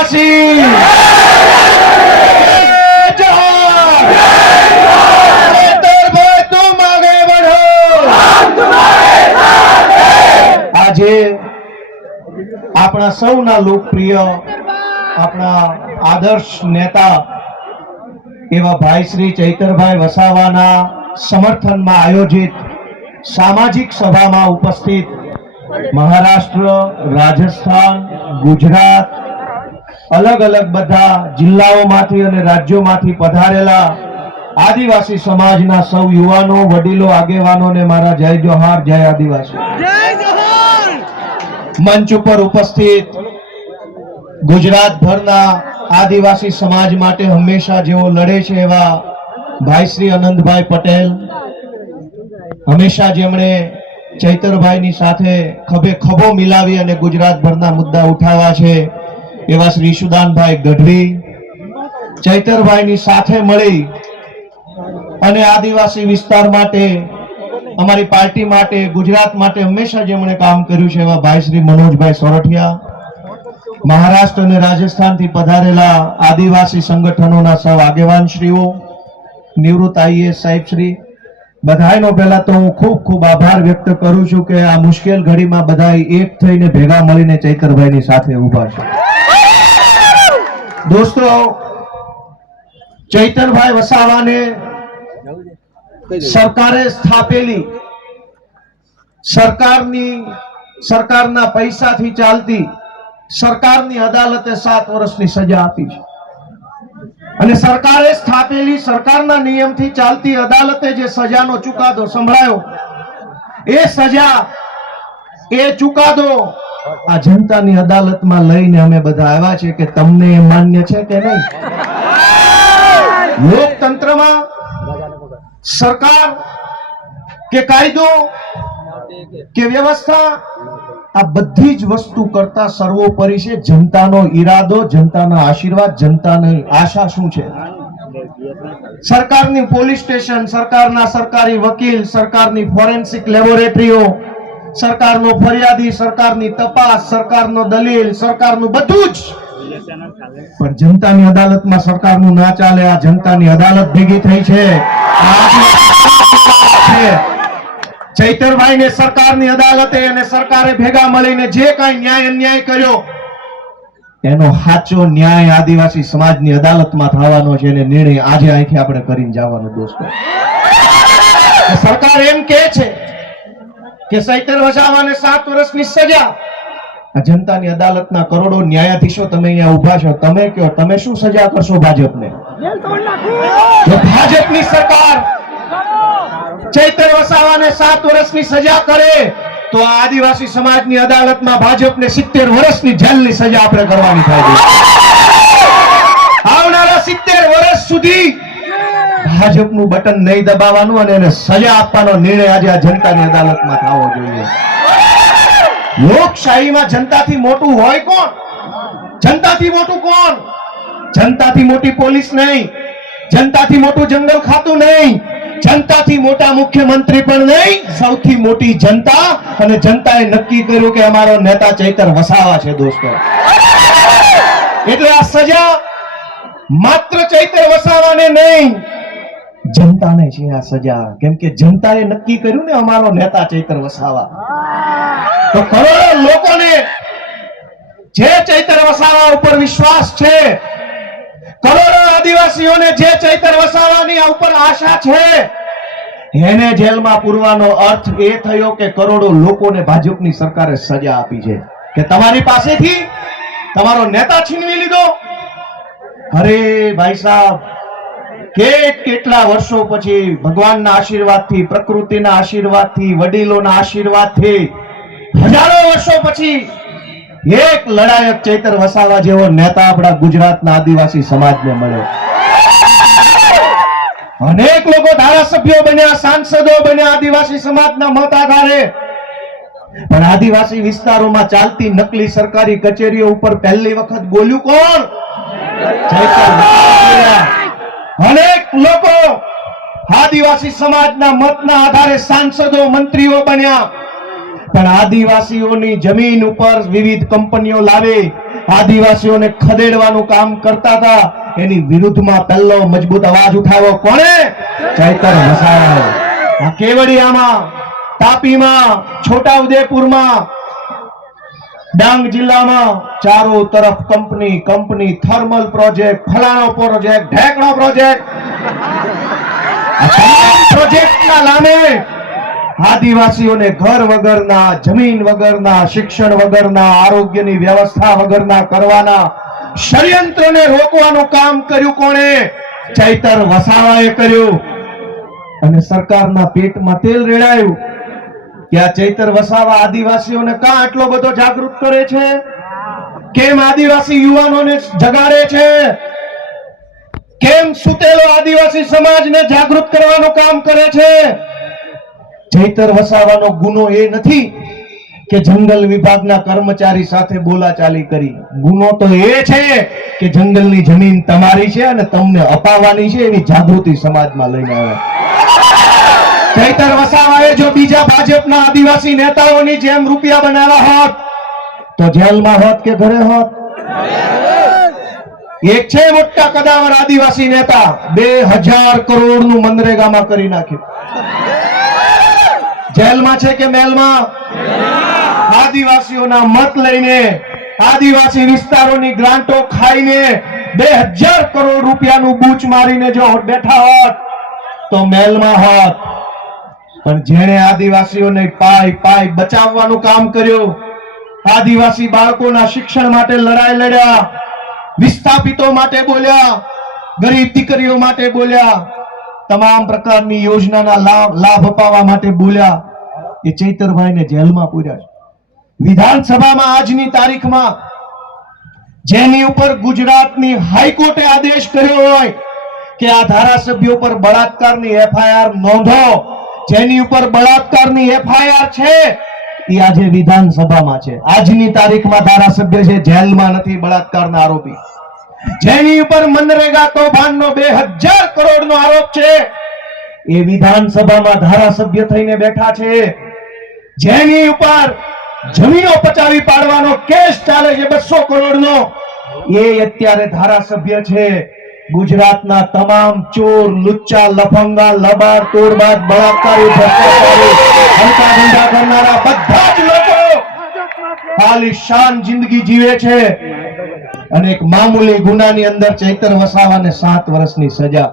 આદિવાસી तुम आगे बढ़ो। આજે આપણા સૌના લોકપ્રિય આપણા આદર્શ નેતા એવા ભાઈ શ્રી ચૈતરભાઈ વસાવાના સમર્થનમાં આયોજિત સામાજિક સભામાં ઉપસ્થિત મહારાષ્ટ્ર, રાજસ્થાન, ગુજરાત, અલગ અલગ બધા જિલ્લાઓમાંથી અને રાજ્યોમાંથી પધારેલા આદિવાસી સમાજના સૌ યુવાનો, વડીલો, આગેવાનોને મારા જય જોહાર, જય આદિવાસી. મંચ ઉપર ઉપસ્થિત ગુજરાતભરના આદિવાસી સમાજ માટે હંમેશા જેઓ લડે છે એવા ભાઈ શ્રી આનંદભાઈ પટેલ, હંમેશા જેમણે ચૈતરભાઈની સાથે ખભે ખભો મિલાવી અને ગુજરાતભરના મુદ્દા ઉઠાવ્યા છે એવા શ્રી ઈશુદાનભાઈ ગઢવી, ચૈતરભાઈની સાથે મળી અને આદિવાસી વિસ્તાર માટે, અમારી પાર્ટી માટે, ગુજરાત માટે હંમેશા જેમણે કામ કર્યું છે એવા ભાઈ શ્રી મનોજભાઈ સોરઠિયા, મહારાષ્ટ્ર અને રાજસ્થાનથી પધારેલા આદિવાસી સંગઠનોના સૌ આગેવાનશ્રીઓ, નિવૃત્ત આઈએએસ સાહેબશ્રી, બધાનો પહેલા તો હું ખૂબ ખૂબ આભાર વ્યક્ત કરું છું કે આ મુશ્કેલ ઘડીમાં બધા એક થઈને ભેગા મળીને ચૈતરભાઈની સાથે ઉભા છે. દોસ્તો, ચૈતરભાઈ વસાવાને સરકારે સ્થાપેલી સરકારના પૈસાથી ચાલતી સરકારની અદાલતે 7 વર્ષની સજા આપી છે અને સરકારે સ્થાપેલી સરકારના નિયમથી ચાલતી અદાલતે જે સજાનો ચુકાદો સંભળાયો, એ સજા, એ ચુકાદો આ જનતાની અદાલતમાં લઈને અમે બધા આવ્યા છે કે તમને એ માન્ય છે કે નહીં. લોકતંત્રમાં સરકાર કે કાયદો કે વ્યવસ્થા, આ બધી જ વસ્તુ કરતા સર્વોપરી છે જનતાનો ઈરાદો, જનતાના આશીર્વાદ, જનતાની આશા શું છે. સરકારની પોલીસ સ્ટેશન, સરકારના સરકારી વકીલ, સરકારની ફોરેન્સિક લેબોરેટરીઓ, સરકારનો ફરિયાદી, સરકારની તપાસ, સરકારનો દલીલ, સરકારનું બધું જ, પણ જનતાની અદાલતમાં સરકારનું ના ચાલે. આ જનતાની અદાલત ભેગી થઈ છે. ચૈતરભાઈને સરકારની અદાલતે અને સરકારે ભેગા મળીને જે કાંઈ ન્યાય અન્યાય કર્યો એનો સાચો ન્યાય આદિવાસી સમાજની અદાલતમાં થવાનો છે અને નિર્ણય આજે અહીંથી આપણે કરીને જવાનો. દોસ્તો, સરકાર એમ કહે છે કે ચૈતર વસાવાને 7 વર્ષની સજા. આ જનતાની અદાલતના કરોડો ન્યાયાધીશો તમે અહીંયા ઉભા છો, તમે કહો તમે શું સજા કરશો ભાજપને? જો ભાજપની સરકાર ચૈતર વસાવાને 7 વર્ષની સજા કરે તો આ આદિવાસી સમાજની અદાલતમાં ભાજપને 70 વર્ષની જેલની સજા આપણે કરવાની થાય. આવનારા 70 વર્ષ સુધી ભાજપનું બટન નહીં દબાવવાનું અને એને સજા આપવાનો નિર્ણય આજે આ જનતાની અદાલતમાં થવો જોઈએ. લોકશાહીમાં જનતાથી મોટું હોય કોણ? જનતાથી મોટું કોણ? જનતાથી મોટી પોલીસ નહીં, જનતાથી મોટું જંગલ ખાતું નહીં, જનતાથી મોટા મુખ્યમંત્રી પણ નહીં, સૌથી મોટી જનતા. અને જનતાએ નક્કી કર્યું કે અમારો નેતા ચૈતર વસાવા છે. દોસ્તો, એટલે આ સજા માત્ર ચૈતર વસાવાને નહીં, જનતાને છે આ સજા. કેમ કે જનતાએ નક્કી કર્યું ને અમારો નેતા ચૈતર વસાવા. તો કરોડો લોકોને જે ચૈતર વસાવા ઉપર વિશ્વાસ છે, કરોડો આદિવાસીઓને જે ચૈતર વસાવાની ઉપર આશા છે, એને જેલમાં પૂરવાનો અર્થ એ થયો કે કરોડો લોકોને ભાજપની સરકારે સજા આપી છે કે તમારી પાસેથી તમારો નેતા છીનવી લીધો. અરે ભાઈ સાહેબ, કેટલા વર્ષો પછી ભગવાનના આશીર્વાદથી, પ્રકૃતિના આશીર્વાદથી, વડીલોના આશીર્વાદથી, હજારો વર્ષો પછી એક લડાયક ચૈતર વસાવા જેવો નેતા આપણા ગુજરાતના આદિવાસી સમાજને મળ્યો. અનેક લોકો ધારાસભ્યો બન્યા, સાંસદો બન્યા આદિવાસી સમાજના મત આધારે, પણ આદિવાસી વિસ્તારોમાં ચાલતી નકલી સરકારી કચેરીઓ ઉપર પહેલી વખત બોલ્યું કોણ? અનેક લોકો આદિવાસી સમાજના મતના આધારે સાંસદો, મંત્રીઓ બન્યા, પણ આદિવાસીઓની જમીન ઉપર વિવિધ કંપનીઓ લાવી આદિવાસીઓને ખદેડવાનું કામ કરતા હતા, એની વિરુદ્ધમાં પહેલો મજબૂત અવાજ ઉઠાવ્યો કોણે? ચૈતર વસાવાએ. આ કેવડિયામાં, તાપીમાં, છોટાઉદેપુરમાં, ડાંગ જિલ્લામાં ચારો તરફ કંપની, થર્મલ પ્રોજેક્ટ, ફલાણો પ્રોજેક્ટ, ઢેકણો પ્રોજેક્ટ. આ તમામ પ્રોજેક્ટના નામે આદિવાસીઓને ઘર વગરના, જમીન વગરના, શિક્ષણ વગરના, આરોગ્યની વ્યવસ્થા વગરના કરવાના ષડયંત્રને રોકવાનું કામ કર્યું કોણે? ચૈતર વસાવાએ કર્યું. અને સરકારના પેટમાં તેલ રેડાયું કે આ ચૈતર વસાવા આદિવાસીઓને કાં આટલો બધો જાગૃત કરે છે? કેમ આદિવાસી યુવાનોને જગાડે છે? કેમ સુતેલો આદિવાસી સમાજને જાગૃત કરવાનું કામ કરે છે? ચૈતર વસાવાનો ગુનો એ નથી કે જંગલ વિભાગના કર્મચારી સાથે બોલાચાલી કરી. ગુનો તો એ છે કે જંગલની જમીન તમારી છે અને તમને અપાવવાની છે, એવી જાગૃતિ સમાજમાં લઈને આવ્યા. ચૈતર વસાવાએ જો બીજા ભાજપના આદિવાસી નેતાઓની જેમ રૂપિયા બનાવ્યા હોત તો જેલમાં હોત કે ઘરે હોત? એક છે મોટા કદાવર આદિવાસી નેતા, 2000 કરોડનું મનરેગામાં કરી નાખ્યું. જેલમાં છે કે મેલમાં? આદિવાસીઓના મત લઈને, આદિવાસી વિસ્તારોની ગ્રાન્ટો ખાઈને 2000 કરોડ રૂપિયાનું બૂચ મારીને જો બેઠા હોત તો મેલમાં હોત. પણ જેણે આદિવાસીઓને પાય બચાવવાનું કામ કર્યું, આદિવાસી બાળકોના શિક્ષણ માટે લડાઈ લડ્યા, વિસ્થાપિતો માટે બોલ્યા, ગરીબ દીકરીઓ માટે બોલ્યા, તમામ પ્રકારની યોજનાના લાભ અપાવવા માટે બોલ્યા, એ ચૈતરભાઈને જેલમાં પૂર્યા છે. વિધાનસભામાં આજની તારીખમાં જેની ઉપર ગુજરાતની હાઈકોર્ટે આદેશ કર્યો હોય કે આ ધારાસભ્યો પર બળાત્કારની એફઆઈઆર નોંધો, જેની ઉપર બળાત્કારની એફઆઈઆર છે એ આજે વિધાનસભામાં છે. આજની તારીખમાં ધારાસભ્ય છે, જેલમાં નથી, બળાત્કારના આરોપી. જેની ઉપર મનરેગા કૌભાંડનો 2000 કરોડનો આરોપ છે એ વિધાનસભામાં ધારાસભ્ય થઈને બેઠા છે. જેની ઉપર જમીનો પચાવી પાડવાનો કેસ ચાલે છે 200 કરોડનો, એ અત્યારે ધારાસભ્ય છે. ગુજરાતના તમામ ચોર, લુચ્ચા, લફંગા, લબાડ, તોડબાજ, બળાત્કારી, ભ્રષ્ટાચારી, હલકા ધંધા કરનારા બધા જ લોકો આલિશાન જિંદગી જીવે છે. અને એક મામૂલી ગુનાની અંદર ચૈતર વસાવાને 7 વર્ષની સજા.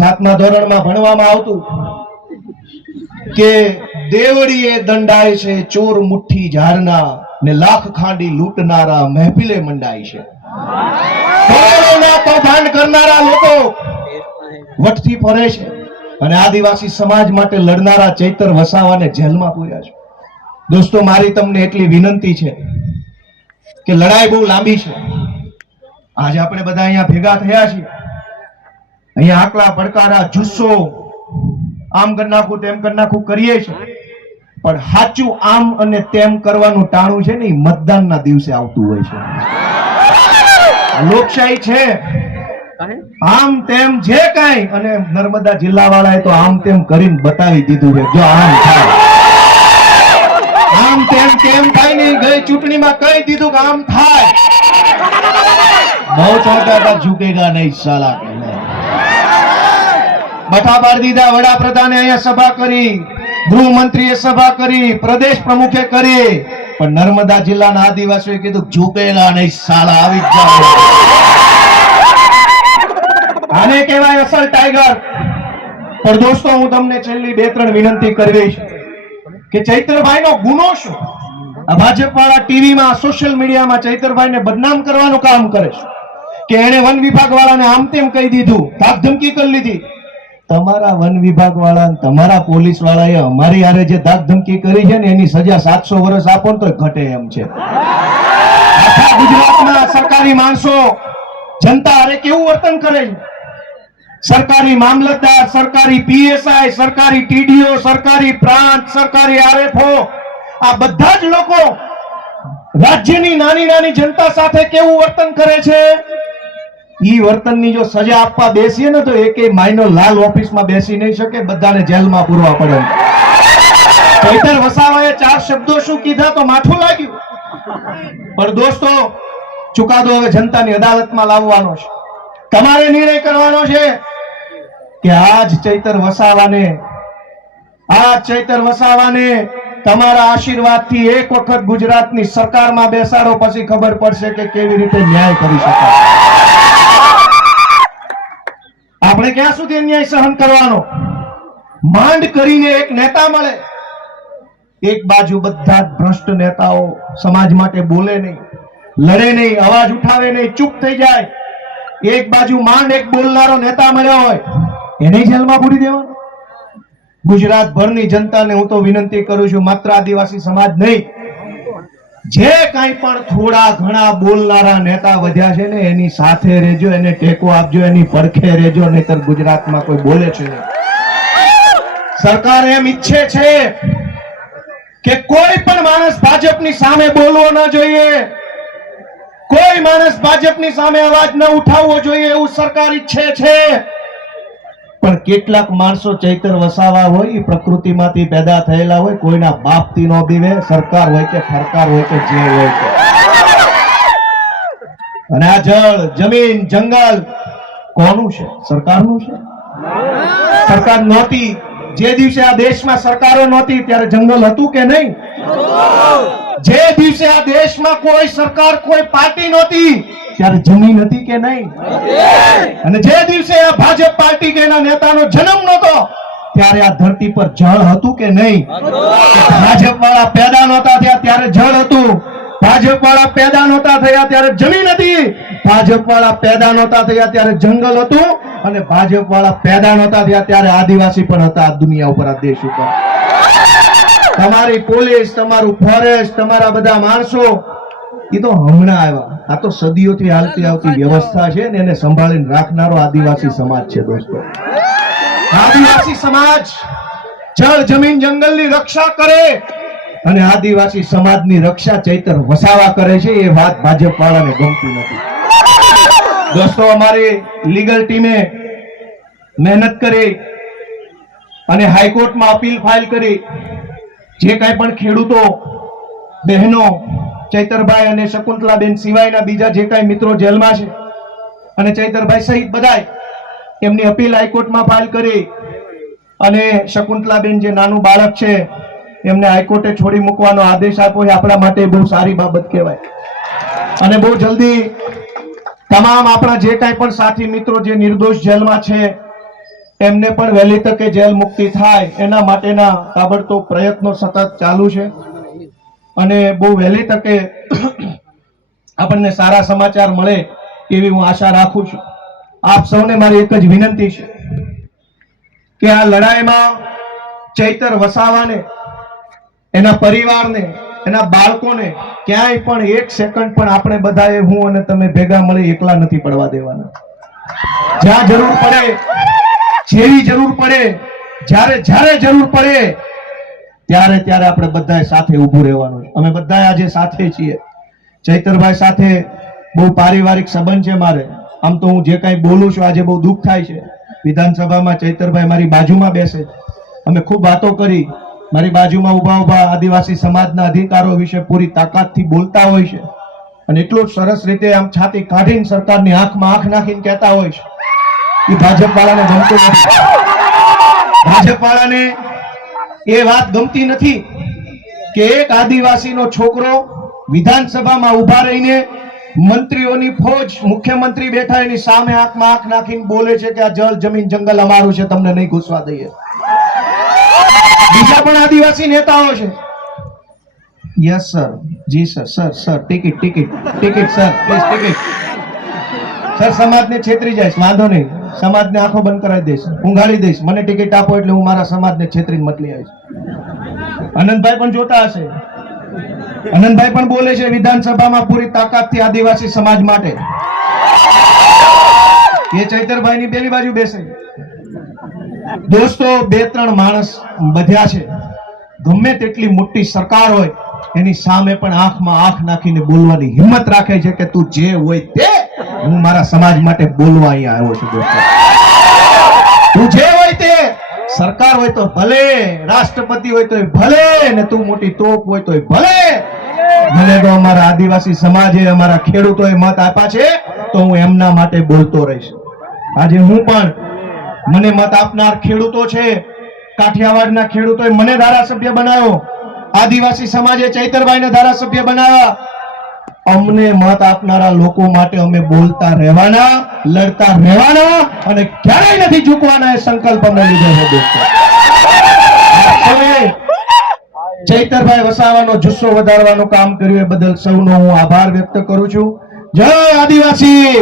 7મા ધોરણમાં ભણવામાં આવતું કે દેવડીએ દંડાય છે ચોર મુઠ્ઠી ઝારના, ને લાખ ખાંડી લૂંટનારા મહેફિલે મંડાય છે. કૌભાંડ કરનારા લોકો વટથી ફરે છે અને આદિવાસી સમાજ માટે લડનારા ચૈતર વસાવાને જેલમાં પૂર્યા છે. દોસ્તો, મારી તમને એટલી વિનંતી છે કે લડાઈ બહુ લાંબી છે. આજે આપણે બધા અહીંયા ભેગા થયા છીએ, અહીંયા આકલા પડકારા, જુસ્સો, આમ કરી નાખું તેમ કરી નાખું કરીએ છીએ, પણ સાચું આમ અને તેમ કરવાનું ટાણું છે ને એ મતદાનના દિવસે આવતું હોય છે. લોકશાહી છે, આમ તેમ જે કાંઈ, અને નર્મદા જિલ્લા વાળાએ તો આમ તેમ કરીને બતાવી દીધું છે. જો આમ થાય, આમ તેમ કેમ થાય નહીં, ગઈ ચૂંટણીમાં કહી દીધું કે આમ થાય. બહુ ચોટા ઝૂકેગા નહીં સાલા. બઠા પાડી દીધા. વડાપ્રધાને અહીંયા સભા કરી, ગૃહમંત્રીએ સભા કરી, પ્રદેશ પ્રમુખે કરી, પણ નર્મદા જિલ્લાના આદિવાસીઓએ કીધું ઝૂકેગા નહીં સાલા, આવી જ જાવ. આને કહેવાય અસલ ટાઈગર. પણ દોસ્તો, હું તમને છેલ્લી 2-3 વિનંતી કરવી છે કે ચૈતરભાઈનો ગુનો શું? આ ભાજપ વાળા ટીવીમાં, સોશિયલ મીડિયામાં ચૈતરભાઈને બદનામ કરવાનું કામ કરે છે કે એને વન વિભાગ વાળાને આમ તેમ કહી દીધું, ધાક ધમકી કરી લીધી. તમારા વન વિભાગ વાળા, તમારા પોલીસ વાળાએ અમારી હારે જે ધાક ધમકી કરી છે ને એની સજા 700 વર્ષ આપો ને તો ઘટે એમ છે. આખા ગુજરાતના સરકારી માણસો જનતા હારે કેવું વર્તન કરે છે? સરકારી મામલતદાર, સરકારી પીએસઆઈ, સરકારી ટીડીઓ, સરકારી પ્રાંત, સરકારી આરએફઓ, આ બધા જ લોકો રાજ્યની નાની નાની જનતા સાથે કેવું વર્તન કરે છે? ઈ વર્તનની જો સજા આપવા બેસીએ ને તો એકે માઇનો લાલ ઓફિસમાં બેસી નહીં શકે, બધાને જેલમાં પૂરવા પડે. ચૈતર વસાવાએ 4 શબ્દો શું કીધા તો માઠું લાગ્યું. પણ દોસ્તો, ચુકાદો હવે જનતાની અદાલતમાં લાવવાનો છે. તમારે નિર્ણય કરવાનો છે કે આજ ચૈતર વસાવાને તમારા આશીર્વાદથી એક વખત ગુજરાતની સરકારમાં બેસાડો, પછી ખબર પડશે કે કેવી રીતે ન્યાય કરી શકાય. આપણે ક્યાં સુધી અન્યાય સહન કરવાનો? માંડ કરીને એક નેતા મળે, એક બાજુ બધા જ ભ્રષ્ટ નેતાઓ સમાજ માટે બોલે નહીં, લડે નહીં, અવાજ ઉઠાવે નહીં, ચૂપ થઈ જાય. એક બાજુ માંડ એક બોલનારો નેતા મળ્યો હોય, એને જેલમાં પૂરી દેવાનો. ગુજરાત ભરની જનતાને હું તો વિનંતી કરું છું, માત્ર આદિવાસી સમાજ નહીં, જે કાંઈ પણ થોડા ઘણા બોલનારા નેતા વધ્યા છે ને એની સાથે રહેજો, એને ટેકો આપજો, એની પડખે રહેજો, નહીતર ગુજરાતમાં કોઈ બોલે છે નહીં. સરકાર એમ ઈચ્છે છે કે કોઈ પણ માણસ ભાજપની સામે બોલવો ન જોઈએ, કોઈ માણસ ભાજપની સામે અવાજ ન ઉઠાવવો જોઈએ, એવું સરકાર ઈચ્છે છે. પણ કેટલાક માણસો ચૈતર વસાવા હોય, એ પ્રકૃતિમાંથી પેદા થયેલા હોય, કોઈના બાપથી ન બીવે, સરકાર હોય કે ફરકાર હોય કે જે હોય કે. અને આ જળ, જમીન, જંગલ કોનું છે? સરકારનું છે. સરકાર નહોતી, જે દિવસે આ દેશમાં સરકારો નહોતી ત્યારે જંગલ હતું કે નહીં? જે દિવસે આ દેશમાં કોઈ સરકાર, કોઈ પાર્ટી નહોતી ત્યારે જમીન હતી કે નહીં? અને જે દિવસે આ ભાજપ પાર્ટી કે એના નેતાનો જન્મ નહોતો ત્યારે આ ધરતી પર જળ હતું કે નહીં? ભાજપ વાળા પેદા નહોતા થયા ત્યારે જળ હતું, ભાજપ વાળા પેદા નહોતા થયા ત્યારે જમીન હતી, ભાજપ વાળા પેદા નહોતા થયા ત્યારે જંગલ હતું, અને ભાજપ વાળા પેદા નહોતા થયા ત્યારે આદિવાસી પણ હતા આ દુનિયા ઉપર, આ દેશ ઉપર. તમારી પોલીસ, તમારું ફોરેસ્ટ, તમારા બધા માણસો એ તો હમણાં આવ્યા. આ તો સદીઓથી હાલતી આવતી વ્યવસ્થા છે ને એને સંભાળીને રાખનારો આદિવાસી સમાજ છે દોસ્તો. આદિવાસી સમાજ જળ, જમીન, જંગલની રક્ષા કરે અને આદિવાસી સમાજની રક્ષા ચૈતર વસાવા કરે છે. એ વાત ભાજપ વાળાને ગમતી નથી દોસ્તો. અમારી લીગલ ટીમે મહેનત કરી અને હાઈકોર્ટમાં અપીલ ફાઇલ કરી. જે કાંઈ પણ ખેડૂતો બહેનો, ચૈતરભાઈ અને શકુંતલાબેન સિવાયના બીજા જે કાંઈ મિત્રો જેલમાં છે, અને ચૈતરભાઈ સહિત બધાય, એમની અપીલ હાઈકોર્ટમાં ફાઇલ કરી. અને શકુંતલાબેન જે નાનું બાળક છે એમને હાઈકોર્ટે છોડી મૂકવાનો આદેશ આપ્યો છે. આપણા માટે બહુ સારી બાબત કહેવાય. અને બહુ જલ્દી તમામ આપણા જે કાંઈ પણ સાથી મિત્રો જે નિર્દોષ જેલમાં છે એમને પણ વહેલી તકે જેલ મુક્તિ થાય એના માટેના તાબડતોબ પ્રયત્નો સતત ચાલુ છે. અને બહુ વહેલી તકે આપણને સારા સમાચાર મળે એવી હું આશા રાખું છું. આપ સૌને મારી એક જ વિનંતી છે કે આ લડાઈમાં ચૈતર વસાવાને, એના પરિવારને, એના બાળકોને ક્યાંય પણ એક સેકન્ડ પણ આપણે બધાએ, હું અને તમે ભેગા મળી એકલા નથી પડવા દેવાના. જ્યાં જરૂર પડે, જેવી જરૂર પડે, જ્યારે જરૂર પડે ત્યારે આપણે બધાએ સાથે ઊભું રહેવાનું છે. અમે બધાએ આજે સાથે છીએ. ચૈતરભાઈ સાથે બહુ પારિવારિક સંબંધ છે મારે. આમ તો હું જે કાંઈ બોલું છું આજે બહુ દુઃખ થાય છે. વિધાનસભામાં ચૈતરભાઈ મારી બાજુમાં બેસે, અમે ખૂબ વાતો કરી, મારી બાજુમાં ઊભા આદિવાસી સમાજના અધિકારો વિશે પૂરી તાકાતથી બોલતા હોય છે. અને એટલું સરસ રીતે આમ છાતી કાઢીને સરકારની આંખમાં આંખ નાખીને કહેતા હોય છે. એ ભાજપ વાળાને ગમતું નથી. ભાજપ વાળાને એ વાત ગમતી નથી કે એક આદિવાસીનો છોકરો વિધાનસભામાં ઉભા રહીને મંત્રીઓની ફોજ, મુખ્યમંત્રી બેઠા એની સામે આંખમાં આંખ નાખીને બોલે છે કે આ જળ, જમીન, જંગલ અમારું છે, તમને નહીં ઘૂસવા દઈએ. બીજા પણ આદિવાસી નેતાઓ છે. યસ સર, જી sir, sir ticket sir, please ticket sir. સમાજને છેતરી જાય, વાંધો નહીં, સમાજને આંખો બંધ કરાવી દઈશ, ઊંઘાડી દઈશ. મને ટિકિટ આપો એટલે હું મારા સમાજને છેતરીને મતલી આવીશ. આનંદભાઈ પણ જોતા હશે, આનંદભાઈ પણ બોલે છે વિધાનસભામાં પૂરી તાકાતથી આદિવાસી સમાજ માટે. એ ચૈતરભાઈની પેલી બાજુ બેસે. દોસ્તો, 2-3 માણસ બધ્યા છે. ગમે તેટલી મોટી સરકાર હોય એની સામે પણ આંખમાં આંખ નાખીને બોલવાની હિંમત રાખે છે કે તું જે હોય તે, હું મારા સમાજ માટે બોલવા અહીંયા આવ્યો છું. દોસ્તો, તું જે હોય તે, સરકાર હોય તો ભલે, રાષ્ટ્રપતિ હોય તો ભલે, ને તું મોટી તોપ હોય તો ભલે, મને તો અમારા આદિવાસી સમાજે અમારા ખેડૂતોએ મત આપ્યા છે તો હું એમના માટે બોલતો રહીશ. આજે હું પણ મને મત આપનાર ખેડૂતો છે, કાઠિયાવાડના ખેડૂતોએ મને ધારાસભ્ય બનાવ્યો, આદિવાસી સમાજે ચૈતરભાઈને ધારાસભ્ય બનાવ્યા. અમને મત આપનારા લોકો માટે અમે બોલતા રહેવાના, લડતા રહેવાના અને ક્યારેય નથી ઝૂકવાના એ સંકલ્પ અમે લીધો છે દોસ્તો. ચૈતરભાઈ વસાવાનો જુસ્સો વધારવાનું કામ કર્યું એ બદલ સૌનો હું આભાર વ્યક્ત કરું છું. જય આદિવાસી.